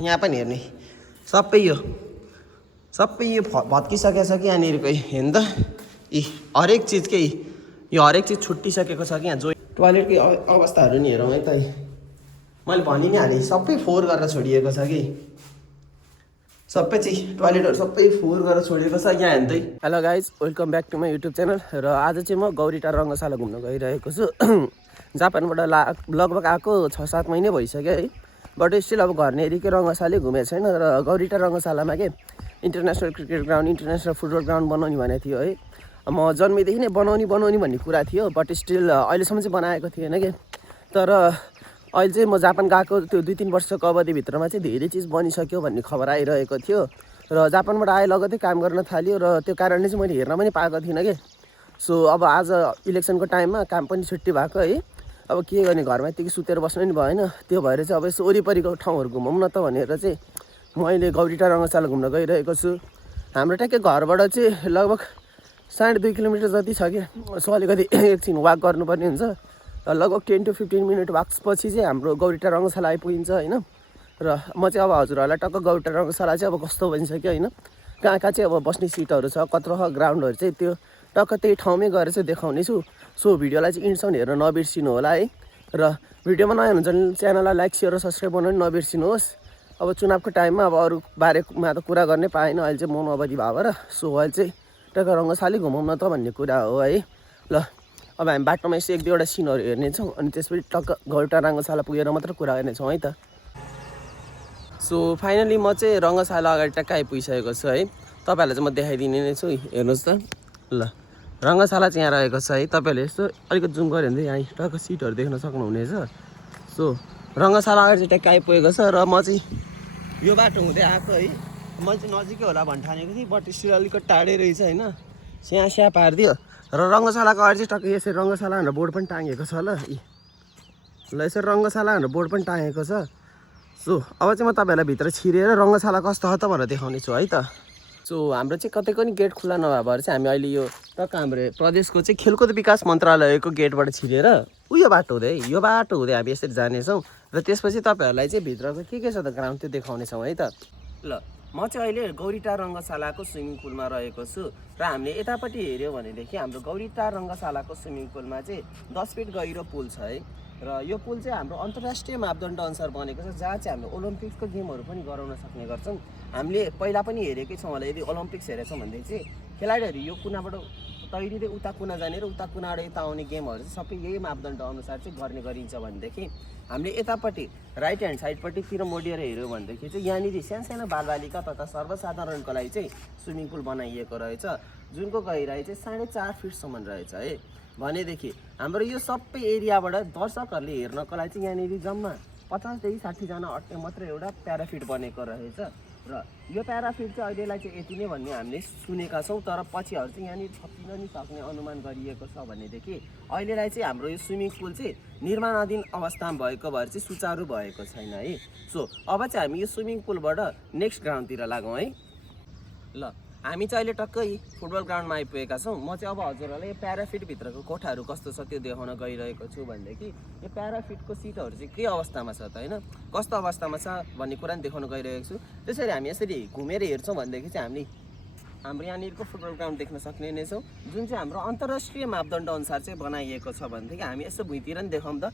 यहाँ पनि हेर्ने सबै यो भत्किसकेको छ कि यहाँनिरको हेर्नु त हरेक चिज यो हरेक चिज छुट्टिसकेको छ कि यहाँ जो टोयलेटकै अवस्थाहरू नि हेरौँ है त मैले भनि नै हालेँ सबै फोहोर गरेर छोडिएको छ कि सबै चाहिँ टोयलेटहरू सबै फोहोर गरेर छोडिएको छ यहाँ हेर्दै। Hello guys, welcome back to my YouTube channel. र आज चाहिँ म गौरीटार रङ्गशाला घुम्न गइरहेको छु। जापानबाट लगभग आएको 6-7 महिनै भइसक्यो है, बट स्टिल अब घर नेरीकै रङ्गशाला घुमेको छैन। र गौरीटार रङ्गशालामा के international cricket ground, international football ground बनाउने भनेको थियो है। म जन्मेदेखि नै बनाउने भन्ने कुरा थियो, बट स्टिल अहिलेसम्म चाहिँ बनाएको थिएन कि। तर अहिले चाहिँ म जापान गएको त्यो 2-3 वर्षको अवधिभित्रमा चाहिँ धेरै चिज बनिसक्यो भन्ने खबर आइरहेको थियो। र जापानबाट आए लगतै काम गर्न थाल्यो, र त्यो कारणले चाहिँ मैले हेर्न पनि पाएको थिइनँ कि। सो अब आज इलेक्सनको टाइममा काम पनि छुट्टी भएको है, अब के गर्ने, घरमा यतिकै सुतेर बस्नु नि भएन। त्यो भएर चाहिँ अब यसो वरिपरिको ठाउँहरू घुमौँ न त भनेर चाहिँ म अहिले गौरीटार रङ्गशाला घुम्न गइरहेको छु। हाम्रो ट्याक्कै घरबाट चाहिँ लगभग 2.5 किलोमिटर जति छ कि। सो अलिकति एकछिन वाक गर्नुपर्ने हुन्छ। लगभग 10 to 15 मिनट वाक्सपछि चाहिँ हाम्रो गौरीटार रङ्गशाला आइपुगिन्छ होइन। र म चाहिँ अब हजुरहरूलाई टक्क गौरीटार रङ्गशाला चाहिँ अब कस्तो बनिसक्यो होइन, कहाँ कहाँ चाहिँ अब बस्ने सिटहरू छ, कत्रो ग्राउन्डहरू चाहिँ त्यो टक्क त्यही ठाउँमै गएर चाहिँ देखाउने छु। सो भिडियोलाई चाहिँ इन्डसम्म हेर्न नबिर्सिनु होला है। र भिडियोमा नयाँ हुनुहुन्छ भने च्यानललाई लाइक सेयर र सब्सक्राइब गर्न पनि नबिर्सिनुहोस्। अब चुनावको टाइममा अब अरू बारेमा त कुरा गर्नै पाएन, अहिले चाहिँ मौन अवधि भएर। सो अहिले चाहिँ टक्क रङ्गशाला घुमौँ न त भन्ने कुरा हो है। ल अब हामी बाटोमा यसो 1-2वटा सिनहरू हेर्नेछौँ, अनि त्यसपछि टक्क गौरीटार रङ्गशाला पुगेर मात्र कुरा गर्नेछौँ है त। सो फाइनली म चाहिँ रङ्गशाला अगाडि टक्क आइपुगिसकेको छु है। तपाईँहरूलाई चाहिँ म देखाइदिने नै छु, हेर्नुहोस् त। ल रङ्गशाला चाहिँ यहाँ रहेको छ है। तपाईँहरूले यस्तो अलिकति जुम गऱ्यो भने यहाँ टक्क सिटहरू देख्न सक्नुहुनेछ। सो रङ्गशाला अगाडि चाहिँ टक्क आइपुगेको छ, र म चाहिँ यो बाटो हुँदै आएको है। मैले चाहिँ नजिकै होला भन्ने ठानेको थिएँ, बट स्टिल अलिकति टाढै रहेछ होइन, स्या पारिदियो। र रङ्गशालाको अगाडि चाहिँ टक्क यसरी रङ्गशाला भनेर बोर्ड पनि टाँगेको छ ल यसरी रङ्गशाला भनेर बोर्ड पनि टाँगेको छ। सो अब चाहिँ म तपाईँहरूलाई भित्र छिरेर रङ्गशाला कस्तो हो त भनेर देखाउने छु है त। सो हाम्रो चाहिँ कतैको नि गेट खुल्ला नभए भएर चाहिँ हामी अहिले यो टक्क हाम्रो प्रदेशको चाहिँ खेलकुद विकास मन्त्रालयको गेटबाट छिरेर यो बाटो हुँदै हामी यसरी जानेछौँ। र त्यसपछि तपाईँहरूलाई चाहिँ भित्रको के छ त ग्राउन्ड त्यो देखाउनेछौँ है त। ल म चाहिँ अहिले गौरीटार रङ्गशालाको स्विमिङ पुलमा रहेको छु। र हामीले यतापट्टि हेऱ्यौँ भनेदेखि हाम्रो गौरीटार रङ्गशालाको स्विमिङ पुलमा चाहिँ 10 फिट गहिरो पुल छ है। र यो पुल चाहिँ हाम्रो अन्तर्राष्ट्रिय मापदण्ड अनुसार बनेको छ, जहाँ चाहिँ हामीले ओलम्पिक्सको गेमहरू पनि गराउन सक्ने गर्छौँ। हामीले पहिला पनि हेरेकै छौँ होला, यदि ओलम्पिक्स हेरेछौँ भनेदेखि चाहिँ खेलाडीहरू यो कुनाबाट तैरिँदै उता कुना जाने र उता कुनाबाट यता आउने गेमहरू चाहिँ सबै यही मापदण्ड अनुसार चाहिँ गर्ने गरिन्छ भनेदेखि हामीले यतापट्टि राइट ह्यान्ड साइडपट्टितिर मोडिएर हेऱ्यौँ भनेदेखि चाहिँ यहाँनिर सानो बालबालिका तथा सर्वसाधारणको लागि चाहिँ स्विमिङ पुल बनाइएको रहेछ, जुनको गहिराइ चाहिँ 4.5 फिटसम्म रहेछ है। भनेदेखि हाम्रो यो सबै एरियाबाट दर्शकहरूले हेर्नको लागि चाहिँ यहाँनिर जम्मा 50देखि 60 जना अट्ने मात्र एउटा प्याराफिट बनेको रहेछ। र यो प्याराफिट चाहिँ अहिलेलाई चाहिँ यति नै भन्ने हामीले सुनेका छौँ, तर पछिहरू चाहिँ यहाँनिर थपिन नि सक्ने अनुमान गरिएको छ। भनेदेखि अहिलेलाई चाहिँ हाम्रो यो स्विमिङ पुल चाहिँ निर्माणाधीन अवस्थामा भएको भएर चाहिँ सुचारू भएको छैन है। सो अब चाहिँ हामी यो स्विमिङ पुलबाट नेक्स्ट ग्राउन्डतिर लागौँ है। ल हामी चाहिँ अहिले टक्कै फुटबल ग्राउन्डमा आइपुगेका छौँ। म चाहिँ अब हजुरहरूलाई यो प्याराफिटभित्रको कोठाहरू कस्तो छ त्यो देखाउन गइरहेको छु। भनेदेखि यो प्याराफिटको सिटहरू चाहिँ के अवस्थामा छ त होइन, कस्तो अवस्थामा छ भन्ने कुरा पनि देखाउन गइरहेको छु। त्यसरी हामी यसरी घुमेर हेर्छौँ भनेदेखि चाहिँ हाम्रो यहाँनिरको फुटबल ग्राउन्ड देख्न सक्ने नै छौँ, जुन चाहिँ हाम्रो अन्तर्राष्ट्रिय मापदण्ड अनुसार चाहिँ बनाइएको छ। भनेदेखि हामी यसो भुइँतिर नि देखाउँ त।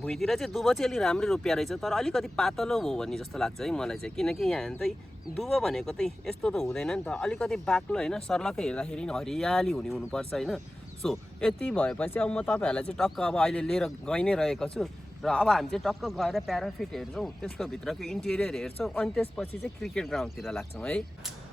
भुइँतिर चाहिँ दुबो चाहिँ अलि राम्रै रोपिया रहेछ, तर अलिकति पातलो हो भन्ने जस्तो लाग्छ है मलाई चाहिँ। किनकि यहाँ हेर्नु त दुबो भनेको चाहिँ यस्तो त हुँदैन नि त, अलिकति बाक्लो होइन, सर्लक्कै हेर्दाखेरि हरियाली हुनुपर्छ होइन। सो यति भएपछि अब म तपाईँहरूलाई चाहिँ टक्क अब अहिले लिएर गइ नै रहेको छु। र अब हामी चाहिँ टक्क गएर प्याराफिट हेर्छौँ, त्यसको भित्रको इन्टेरियर हेर्छौँ, अनि त्यसपछि चाहिँ क्रिकेट ग्राउन्डतिर लाग्छौँ है।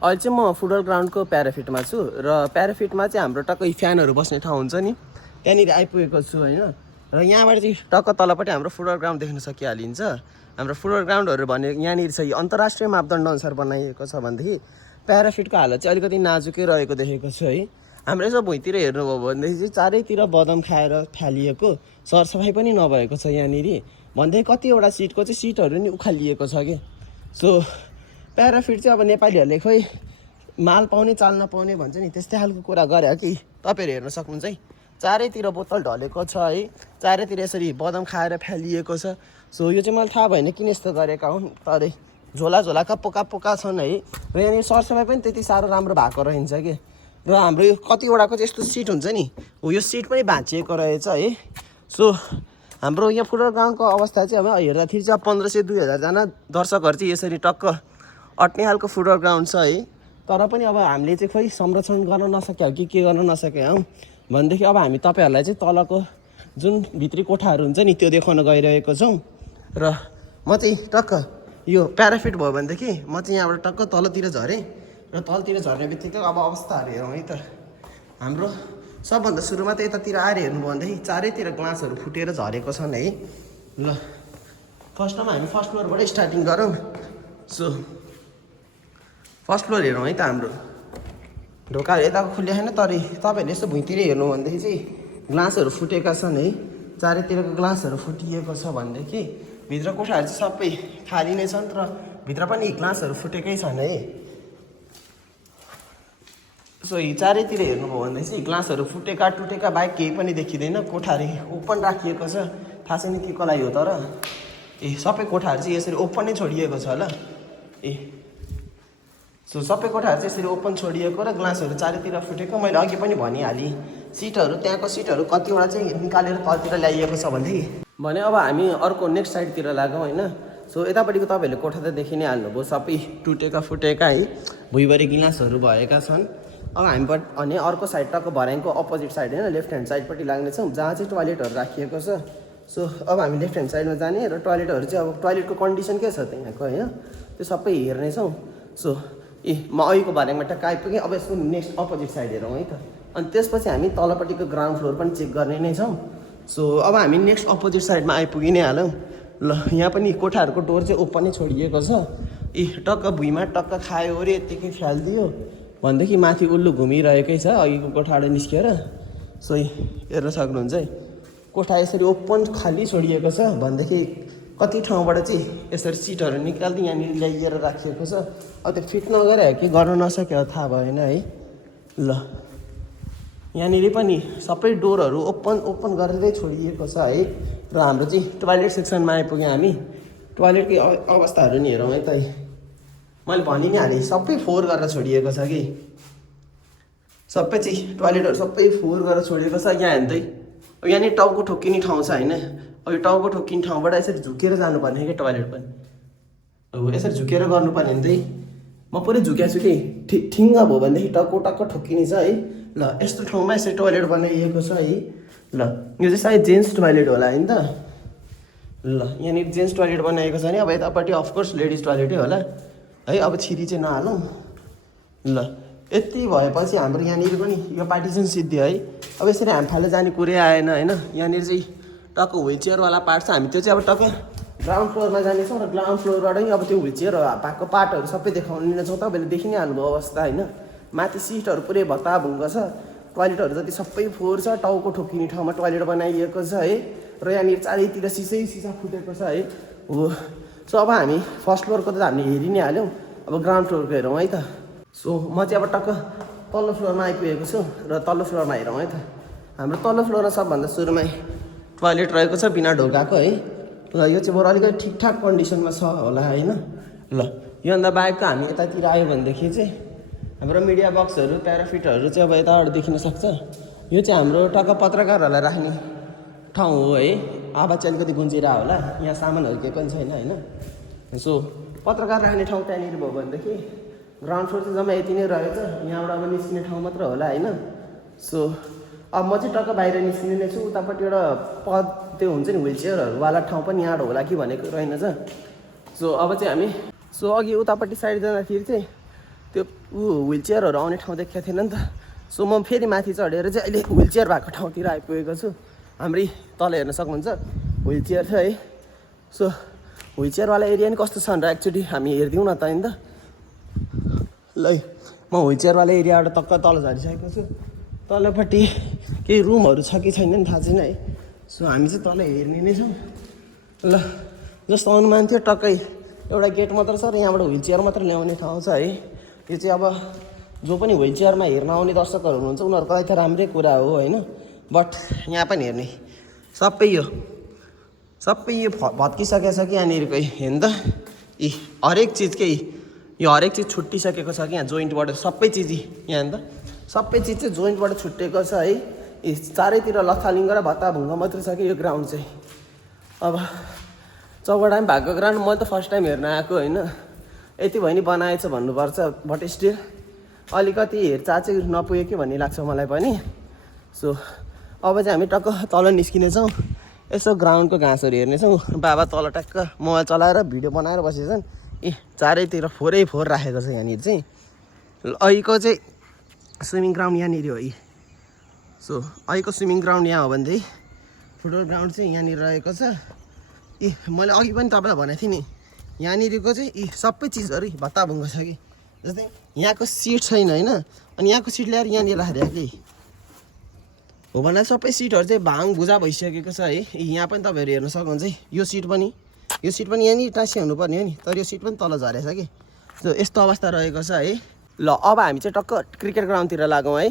अहिले चाहिँ म फुटबल ग्राउन्डको प्याराफिटमा छु, र प्याराफिटमा चाहिँ हाम्रो टक्क फ्यानहरू बस्ने ठाउँ हुन्छ नि, त्यहाँनिर आइपुगेको छु होइन। र यहाँबाट चाहिँ टक्क तलपट्टि हाम्रो फुटबल ग्राउन्ड देख्न सकिहालिन्छ। हाम्रो फुटबल ग्राउन्डहरू भने यहाँनिर छ, यो अन्तर्राष्ट्रिय मापदण्ड अनुसार बनाइएको छ। भनेदेखि प्याराफिटको हालत चाहिँ अलिकति नाजुकै रहेको देखेको छु है। हाम्रो यसो भुइँतिर हेर्नुभयो भनेदेखि चाहिँ चारैतिर बदम खाएर फालिएको, सरसफाइ पनि नभएको छ यहाँनिर। भन्दै कतिवटा सिटको चाहिँ सिटहरू नि उखालिएको छ कि। सो प्याराफिट चाहिँ अब नेपालीहरूले खोइ माल पाउने चाल नपाउने भन्छ नि, त्यस्तै खालको कुरा गरे कि। तपाईँहरू हेर्न सक्नुहुन्छ है, चारैतिर बोतल ढलेको छ है, चारैतिर यसरी बदम खाएर फ्यालिएको छ। सो यो चाहिँ मलाई थाहा भएन किन यस्तो गरेका हुन् तर झोलाका पोका छन् है र यहाँनिर सरसफाइ पनि त्यति साह्रो राम्रो भएको रहन्छ कि र हाम्रो यो कतिवटाको चाहिँ यस्तो सिट हुन्छ नि हो यो सिट पनि भाँचिएको रहेछ है सो हाम्रो यहाँ फुटबल ग्राउन्डको अवस्था चाहिँ अब हेर्दाखेरि चाहिँ 1500-2000जना दर्शकहरू चाहिँ यसरी टक्क अट्ने खालको फुटबल ग्राउन्ड छ है तर पनि अब हामीले चाहिँ खोइ संरक्षण गर्न नसक्यो हो कि के गर्न नसक्यो हौ भनेदेखि अब हामी तपाईँहरूलाई चाहिँ तलको जुन भित्री कोठाहरू हुन्छ नि त्यो देखाउन गइरहेको छौँ र म चाहिँ टक्क यो प्याराफिट भयो भनेदेखि म चाहिँ यहाँबाट टक्क तलतिर झरेँ र तलतिर झर्ने बित्तिकै अब अवस्थाहरू हेरौँ है त हाम्रो सबभन्दा सुरुमा त यतातिर आएर हेर्नुभयो भनेदेखि चारैतिर ग्लासहरू फुटेर झरेको छन् है ल फर्स्टमा हामी फर्स्ट फ्लोरबाटै स्टार्टिङ गरौँ सो फर्स्ट फ्लोर हेरौँ है त हाम्रो ढोकाहरू यताको खुल्ल्या छैन तर तपाईँहरूले यसो भुइँतिर हेर्नु भनेदेखि चाहिँ ग्लासहरू फुटेका छन् है चारैतिरको ग्लासहरू फुटिएको छ भनेदेखि भित्र कोठाहरू चाहिँ सबै खाली नै छन् र भित्र पनि ग्लासहरू फुटेकै छन् है सो चारैतिर हेर्नुभयो भने चाहिँ ग्लासहरू फुटेका टुटेका बाहेक केही पनि देखिँदैन कोठाहरू ओपन राखिएको छ थाहा छैन के को लागि हो तर सबै कोठाहरू चाहिँ यसरी ओपन नै छोडिएको छ ल सो सबै कोठाहरू चाहिँ यसरी ओपन छोडिएको र ग्लासहरू चारैतिर फुटेको मैले अघि पनि भनिहालेँ सिटहरू त्यहाँको सिटहरू कतिवटा चाहिँ निकालेर तलतिर ल्याइएको छ भने अब हामी अर्को नेक्स्ट साइडतिर लागौँ होइन सो यतापट्टिको तपाईँहरूले कोठा त देखि नै हाल्नुभयो सबै टुटेका फुटेका है भुइँभरि गिलासहरू भएका छन् अब हामीबाट अनि अर्को साइड टक्क भर्याङको अपोजिट साइड होइन लेफ्ट ह्यान्ड साइडपट्टि लाग्नेछौँ जहाँ चाहिँ टोयलेटहरू राखिएको छ सो अब हामी लेफ्ट ह्यान्ड साइडमा जाने र टोयलेटहरू चाहिँ अब टोयलेटको कन्डिसन के छ त्यहाँको होइन त्यो सबै हेर्नेछौँ सो म अहिलेको भर्याङमा टक्क आइपुगेँ अब यसको नेक्स्ट अपोजिट साइड हेरौँ है त अनि त्यसपछि हामी तलपट्टिको ग्राउन्ड फ्लोर पनि चेक गर्ने नै छौँ सो अब हामी नेक्स्ट अपोजिट साइडमा आइपुगि नै हालौँ ल यहाँ पनि कोठाहरूको डोर चाहिँ ओपनै छोडिएको छ टक्क भुइँमा टक्क खायो अरे यत्तिकै फ्यालिदियो भनेदेखि माथि उल्लु घुमिरहेकै छ अघिको कोठाबाट निस्किएर सो हेर्न सक्नुहुन्छ है कोठा यसरी ओपन खाली छोडिएको छ भनेदेखि कति ठाउँबाट चाहिँ यसरी सिटहरू निकाल्दै यहाँनिर ल्याइएर राखिएको छ अब त्यो फिट नगरे कि गर्न नसक्यो थाहा भएन है ल यहाँनिर पनि सबै डोरहरू ओपन गरेरै छोडिएको छ है र हाम्रो चाहिँ टोयलेट सेक्सनमा आइपुग्यौँ हामी टोयलेटकै अवस्थाहरू नि हेरौँ है त मैले भनि नै हालेँ सबै फोहोर गरेर छोडिएको छ कि सबै चाहिँ टोयलेटहरू सबै फोहोर गरेर छोडिएको छ यहाँ हेर्दै अब यहाँनिर टाउको ठोक्किने ठाउँ छ होइन अब यो टाउको ठोक्किने ठाउँबाट यसरी झुकेर जानुपर्ने क्या टोयलेट पनि अब यसरी झुकेर गर्नुपर्ने नि म पुरै झुकेको छु कि ठिङ्ग भयो भनेदेखि टक्क ठोक्किने छ है ल यस्तो ठाउँमा यसरी टोयलेट बनाइएको छ है ल यो चाहिँ सायद जेन्ट्स टोयलेट होला है त ल यहाँनिर जेन्ट्स टोयलेट बनाइएको छ नि अब यतापट्टि अफकोर्स लेडिज टोयलेटै होला है अब छिरी चाहिँ नहालौँ ल यति भएपछि हाम्रो यहाँनिर पनि यो पार्टिसन सिद्धियो है अब यसरी हामी फाले जाने कुरै आएन होइन यहाँनिर चाहिँ टक्क व्हिल चेयरवाला पार्ट छ हामी त्यो चाहिँ अब टक्क ग्राउन्ड फ्लोरमा जानेछौँ र ग्राउन्ड फ्लोरबाट अब त्यो व्हिल चेयर भएको पार्टहरू सबै देखाउने छौँ तपाईँहरूले देखि नै हाल्नुभयो अवस्था होइन माथि सिटहरू पुरै भत्ताभुङ्ग छ टोयलेटहरू जति सबै फोहोर छ टाउको ठोक्किने ठाउँमा टोयलेट बनाइएको छ है र यहाँनिर चारैतिर सिसा फुटेको छ है हो सो अब हामी फर्स्ट फ्लोरको त हामीले हेरि नै हाल्यौँ अब ग्राउन्ड फ्लोरको हेरौँ है त सो म चाहिँ अब टक्क तल्लो फ्लोरमा आइपुगेको छु र तल्लो फ्लोरमा हेरौँ है त हाम्रो तल्लो फ्लोरमा सबभन्दा सुरुमै टोयलेट रहेको छ बिना ढोकाको है ल यो चाहिँ बरु अलिकति ठिकठाक कन्डिसनमा छ होला होइन ल योभन्दा बाहेक त हामी यतातिर आयो भनेदेखि चाहिँ हाम्रो मिडिया बक्सहरू प्याराफिटहरू चाहिँ अब यताबाट देखिन सक्छ यो चाहिँ हाम्रो टक्क पत्रकारहरूलाई राख्ने ठाउँ हो है आवाज चाहिँ अलिकति गुन्जिरहेको होला यहाँ सामानहरू केही पनि छैन होइन सो पत्रकार राख्ने ठाउँ त्यहाँनिर भयो भनेदेखि ग्राउन्ड फ्लोर चाहिँ जम्मा यति नै रहेछ यहाँबाट अब निस्किने ठाउँ मात्र होला होइन सो अब म चाहिँ टक्क बाहिर निस्किने नै छु उतापट्टि एउटा पद त्यो हुन्छ नि व्हिल चेयरहरूवाला ठाउँ पनि यहाँबाट होला कि भनेको रहेनछ सो अब चाहिँ हामी सो अघि उतापट्टि साइड जाँदाखेरि चाहिँ त्यो व्हिल चेयरहरू आउने ठाउँ देखेको थिएन नि त सो म फेरि माथि चढेर चाहिँ अहिले व्हिल चेयर भएको ठाउँतिर आइपुगेको छु हाम्रै तल हेर्न सक्नुहुन्छ व्हिल चेयर छ है सो व्हिल चेयरवाला एरिया नि कस्तो छ भनेर एक्चुअली हामी हेरिदिउँ न त होइन त ल म व्हिल चेयरवाला एरियाबाट टक्क तल झरिसकेको छु तलपट्टि केही रुमहरू छ कि छैन नि थाहा छैन है सो हामी चाहिँ तल हेर्ने नै छौँ ल जस्तो अनुमान थियो टक्कै एउटा गेट मात्र छ र यहाँबाट व्हिल चेयर मात्र ल्याउने ठाउँ छ है यो चाहिँ अब जो पनि व्हिल चेयरमा हेर्न आउने दर्शकहरू हुनुहुन्छ उनीहरूको लागि त राम्रै कुरा हो होइन बट यहाँ पनि हेर्ने सबै यो सबै यो भत्किसकेको छ कि यहाँनिरको हेर्नु त यी हरेक चिज के यो हरेक चिज छुट्टिसकेको छ कि यहाँ जोइन्टबाट सबै चिज यहाँ हेर्नु त सबै चिज चाहिँ जोइन्टबाट छुट्टिएको छ है। यी चारैतिर लथालिङ्ग र भत्ताभुङ्ग मात्रै छ कि यो ग्राउन्ड चाहिँ। अब चौबडामा भएको ग्राउन्ड मैले त फर्स्ट टाइम हेर्न आएको होइन, यति भयो नि बनाएछ भन्नुपर्छ, बट स्टिल अलिकति हेरचाह चाहिँ नपुग्यो कि भन्ने लाग्छ मलाई पनि। सो अब चाहिँ हामी टक्क तल निस्किनेछौँ, यसो ग्राउन्डको घाँसहरू हेर्नेछौँ। बाबा तल टक्क मोबाइल चलाएर भिडियो बनाएर बसेछन्। चारैतिर फोरै फोर राखेको छ यहाँनिर चाहिँ। अहिलेको चाहिँ स्विमिङ ग्राउन्ड यहाँनिर हो है। सो अहिलेको स्विमिङ ग्राउन्ड यहाँ हो भनेदेखि फुटबल ग्राउन्ड चाहिँ यहाँनिर रहेको छ। मैले अघि पनि तपाईँलाई भनेको थिएँ नि, यहाँनिरको चाहिँ सबै चिजहरू भत्ताभुङ्ग छ कि। जस्तै यहाँको सिट छैन होइन, अनि यहाँको सिट ल्याएर यहाँनिर राखेर कि हो भन्दा सबै सिटहरू चाहिँ भाङ भुजा भइसकेको छ है। यहाँ पनि तपाईँहरू हेर्न सक्नुहुन्छ है, यो सिट पनि यहाँनिर टाँसी हुनुपर्ने हो नि, तर यो सिट पनि तल झरेछ कि। सो यस्तो अवस्था रहेको छ है। ल अब हामी चाहिँ टक्क क्रिकेट ग्राउन्डतिर लागौँ है।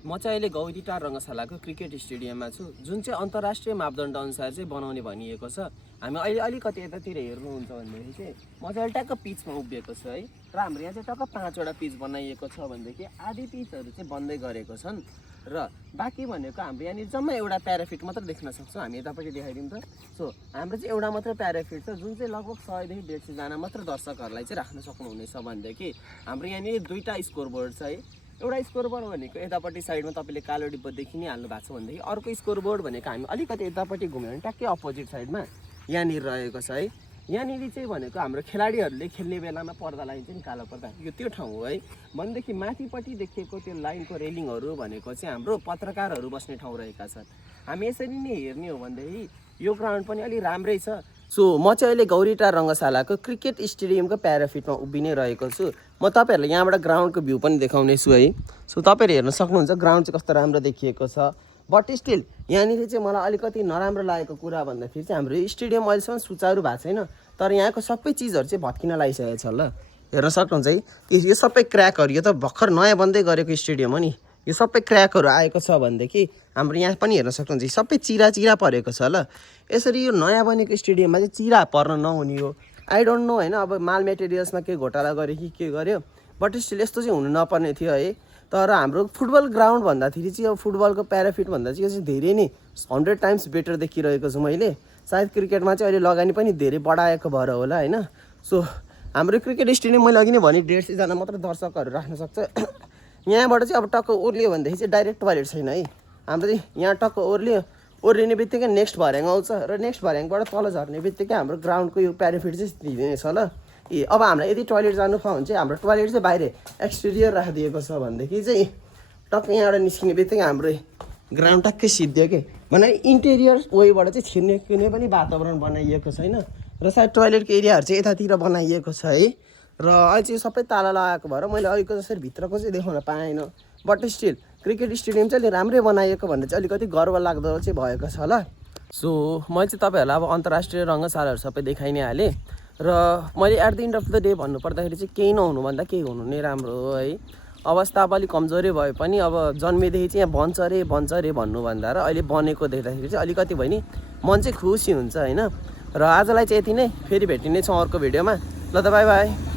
म चाहिँ अहिले गौरीटार रङ्गशालाको क्रिकेट स्टेडियममा छु, जुन चाहिँ अन्तर्राष्ट्रिय मापदण्ड अनुसार चाहिँ बनाउने भनिएको छ। हामी अहिले अलिकति यतातिर हेर्नुहुन्छ भनेदेखि चाहिँ म चाहिँ अहिले ट्याक्क पिचमा उभिएको छु है। र हाम्रो यहाँ चाहिँ टक्क 5वटा पिच बनाइएको छ भनेदेखि आधी पिचहरू चाहिँ बन्दै गरेको छन् र बाँकी भनेको हाम्रो यहाँनिर जम्मा एउटा प्याराफिट मात्र देख्न सक्छौँ। हामी यतापट्टि देखाइदिउँ त। सो हाम्रो चाहिँ एउटा मात्र प्याराफिट छ, जुन चाहिँ लगभग 100 देखि 150 जना मात्र दर्शकहरूलाई चाहिँ राख्न सक्नुहुनेछ भनेदेखि हाम्रो यहाँनिर 2टा स्कोर बोर्ड छ है। एउटा स्कोर बोर्ड भनेको यतापट्टि साइडमा तपाईँले कालो डिब्बा देखि नै हाल्नु भएको छ भनेदेखि अर्को स्कोर बोर्ड भनेको हामी अलिकति यतापट्टि घुम्यो भने ट्याक्कै अपोजिट साइडमा यहाँनिर रहेको छ है। यहाँनिर चाहिँ भनेको हाम्रो खेलाडीहरूले खेल्ने बेलामा पर्दा लाइन चाहिँ कालो पर्दा यो त्यो ठाउँ हो है। भनेदेखि माथिपट्टि देखिएको त्यो लाइनको रेलिङहरू भनेको चाहिँ हाम्रो पत्रकारहरू बस्ने ठाउँ रहेका छन्। हामी यसरी नै हेर्ने हो भनेदेखि यो ग्राउन्ड पनि अलि राम्रै छ। सो म चाहिँ अहिले गौरीटार रङ्गशालाको क्रिकेट स्टेडियमको प्याराफिटमा उभिनै रहेको छु। म तपाईँहरूलाई यहाँबाट ग्राउन्डको भ्यू पनि देखाउने छु है। सो तपाईँहरू हेर्न सक्नुहुन्छ ग्राउन्ड चाहिँ कस्तो राम्रो देखिएको छ। बट स्टिल यहाँनिर चाहिँ मलाई अलिकति नराम्रो लागेको कुरा भन्दाखेरि चाहिँ हाम्रो स्टेडियम अहिलेसम्म सुचारू भएको छैन, तर यहाँको सबै चिजहरू चाहिँ भत्किन लागिसकेको छ। ल हेर्न सक्नुहुन्छ है, यो सबै क्र्याकहरू, यो त भर्खर नयाँ बन्दै गरेको स्टेडियम हो नि, यो सबै क्र्याकहरू आएको छ भनेदेखि हाम्रो यहाँ पनि हेर्न सक्नुहुन्छ सबै चिरा परेको छ। ल यसरी यो नयाँ बनेको स्टेडियममा चाहिँ चिरा पर्न नहुने हो। आई डोन्ट नो होइन, अब माल मेटेरियल्समा के घोटाला गर्यो कि के गर्यो, बट स्टिल यस्तो चाहिँ हुनु नपर्ने थियो है। तर हाम्रो फुटबल ग्राउन्ड भन्दाखेरि चाहिँ अब फुटबलको प्याराफिट भन्दा चाहिँ यो चाहिँ धेरै नै 100 टाइम्स बेटर देखिरहेको छु मैले। सायद क्रिकेटमा चाहिँ अहिले लगानी पनि धेरै बढाएको भएर होला होइन। सो हाम्रो क्रिकेट स्टेडियम मैले अघि नै भने 150 जना मात्र दर्शकहरू राख्न सक्छ। यहाँबाट चाहिँ अब टक्क ओर्लियो भनेदेखि चाहिँ डाइरेक्ट टोयलेट छैन है। हाम्रो चाहिँ यहाँ टक्क ओर्लिने बित्तिकै नेक्स्ट भर्याङ आउँछ र नेक्स्ट भर्याङबाट तल झर्ने बित्तिकै हाम्रो ग्राउन्डको यो प्याराफिट चाहिँ दिनेछ। ल अब हामीलाई यदि टोयलेट जानु पायो भने चाहिँ हाम्रो टोयलेट चाहिँ बाहिर एक्सटेरियर राखिदिएको छ भनेदेखि चाहिँ टक्क यहाँबाट निस्किने बित्तिकै हाम्रो ग्राउन्ड टक्कै सिद्धियो कि भने इन्टेरियर वेबाट चाहिँ छिर्ने कुनै पनि वातावरण बनाइएको छैन र सायद टोयलेटको एरियाहरू चाहिँ यतातिर बनाइएको छ है। र अहिले चाहिँ सबै ताला लगाएको भएर मैले अहिलेको जसरी भित्रको चाहिँ देखाउन पाएन। बट स्टिल क्रिकेट स्टेडियम चाहिँ अलि राम्रै बनाइएको भनेर चाहिँ अलिकति गर्व लाग्दो चाहिँ भएको छ। ल सो मैले चाहिँ तपाईँहरूलाई अब अन्तर्राष्ट्रिय रङ्गशालाहरू सबै देखाइ नै हालेँ र मैले at the end of the day भन्नुपर्दाखेरि चाहिँ केही नहुनुभन्दा केही हुनु नै राम्रो हो है। अवस्था अब अलिक कमजोरी भए पनि अब जन्मेदेखि चाहिँ यहाँ बन्छ अरे भन्नुभन्दा र अहिले बनेको देख्दाखेरि चाहिँ अलिकति भयो नि मन चाहिँ खुसी हुन्छ होइन। र आजलाई चाहिँ यति नै, फेरि भेटिने छौँ अर्को भिडियोमा। ल त बाई बाई।